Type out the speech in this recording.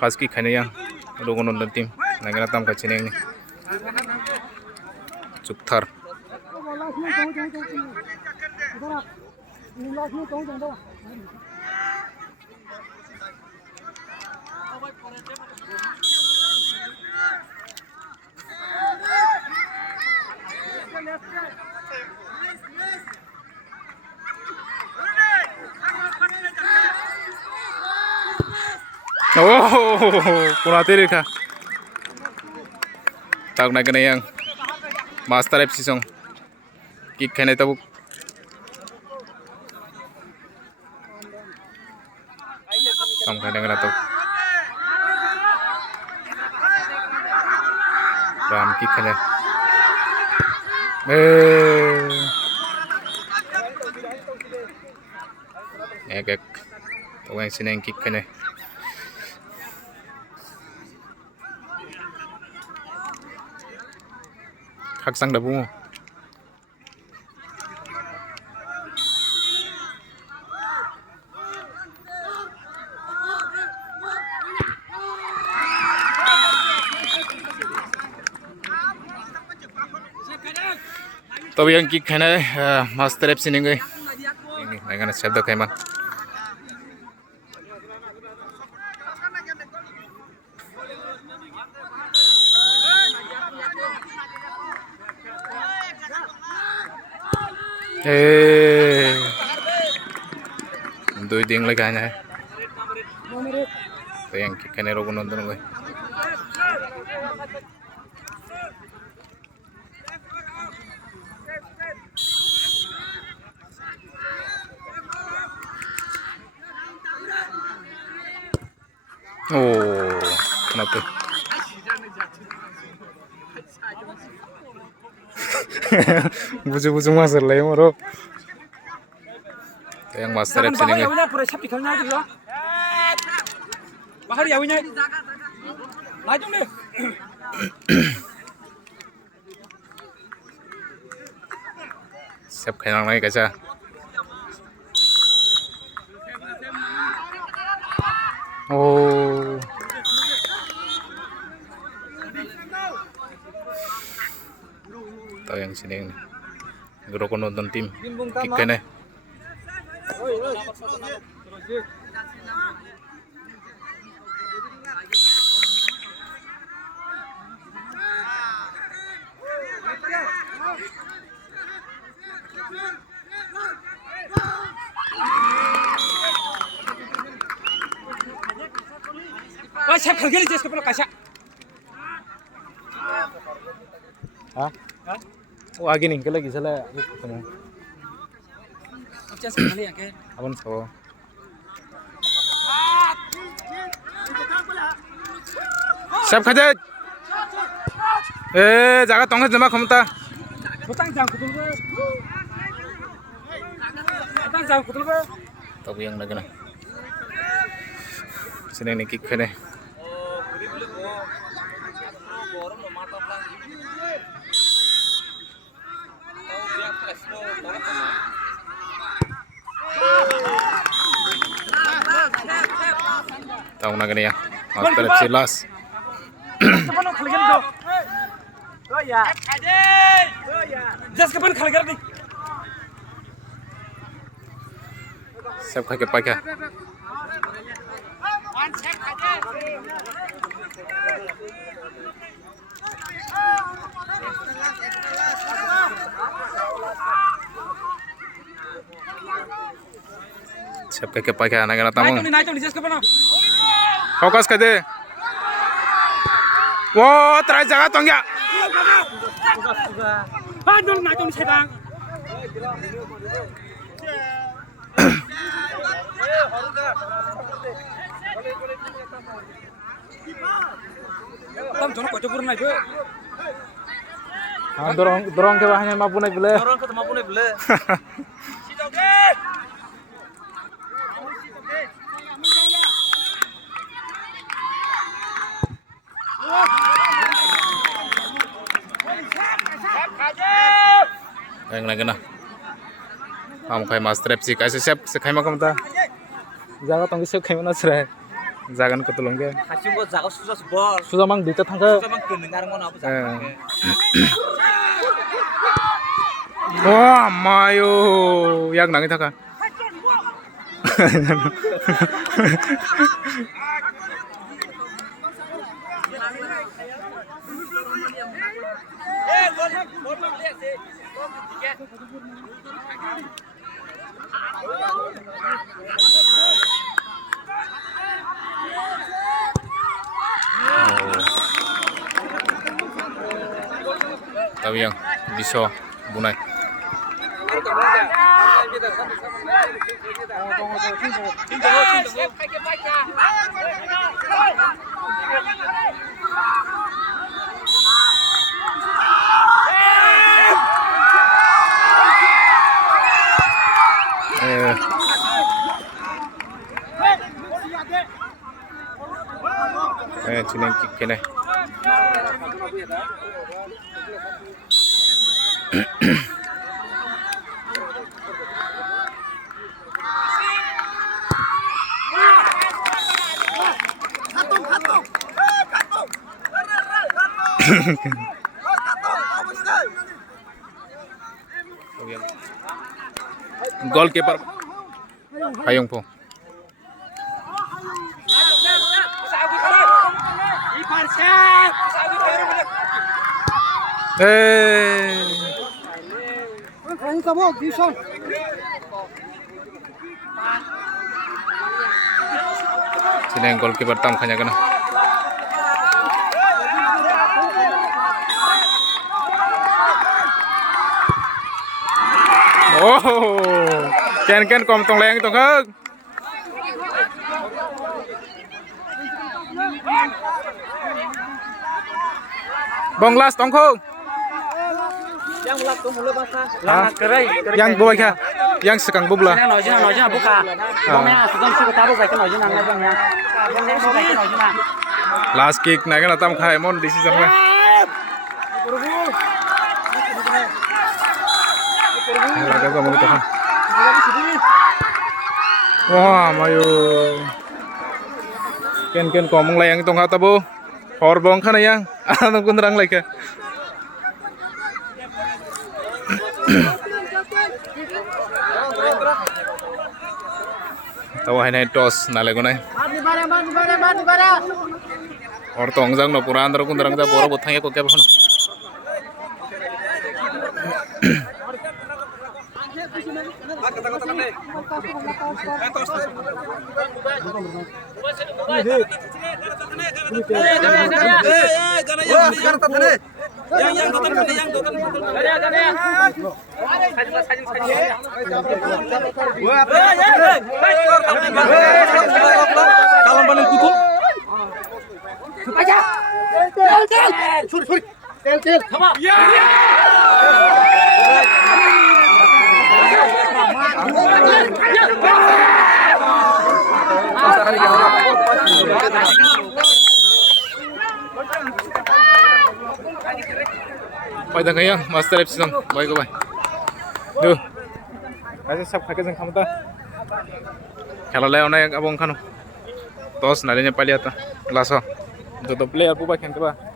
khas ki khane yang rogon non tim nagana tam ka chineng ni chukthar oh pura tere kha tak na kene yang master FC song kick khane tabuk kam khane ngana tabuk ram kick khane ek to yang sineng kick khane khak sang da bungo tobiyang kick khane master FC ningai ini nagana shabda kaiman doi ding lagi hanya to yang kick khane rogon nondon gue oh kenapa buju-buju masuk lagi moro yang master FC ini siap kailang lagi kaca oh tahu yang sini ini gerokon nonton tim kick kene wah siap kali jas kepala kaca ah oh आगे निकल लगी चला jas kali ya ke अपन सो सब खजे जागा तंग जमा क्षमता तब yang nagana sini ni kick khane tahu nagana ya master FC las jas kapan khalgar ni सब खा के पाका सब खा के पाका ना गना तामो jas kapan फोकस कर दे वो तेरा जगह तो गया dong na dong sedang Tam jono kojo purna ibu. dorong ke bawahnya mampu naik beli. Dorong ke mampu naik beli. yang lagi na kai mas trap si kaisa sep se khai ma kamta jaga tong se khai mana sre jagan ko tulung ge Hasilnya jaga susah sebor. sudah mang dita thangka Susah mang kedengar mau apa jaga. wah mayo yang nangi thaka tapi yang bisa bunai sini kick này goalkeeper Hayong po sini yang goalkeeper tam khanya kana oh ken kom tong leng tong hang bonglas tong khong Yang mulak tuh mulai bangsa. Lana kerai. yang bawah kah yang sekang bubla Nói buka. Bongnya sudah sih ketabu kayak nói nang bongnya. Bongnya sih kayak nói nang. last kick na kana tam khai mon decision me laga ko mo to wah mayo ken ko mong layang tong hata bo hor bong khana yang anong kundrang like tawa hai nai toss na lego nai और तो अंगजांग न पुरा अंदर कुंदरंग दा बोरो बथांगे को के बखनो Kalau panen kutu. Aja. Suri. Tel. Come on. Pai dang yang master FC dang bai ko bai du kaisa sab khake jang khamta khela le onai abong khano tos nalenya paliata laso do player pu ba khen ka ba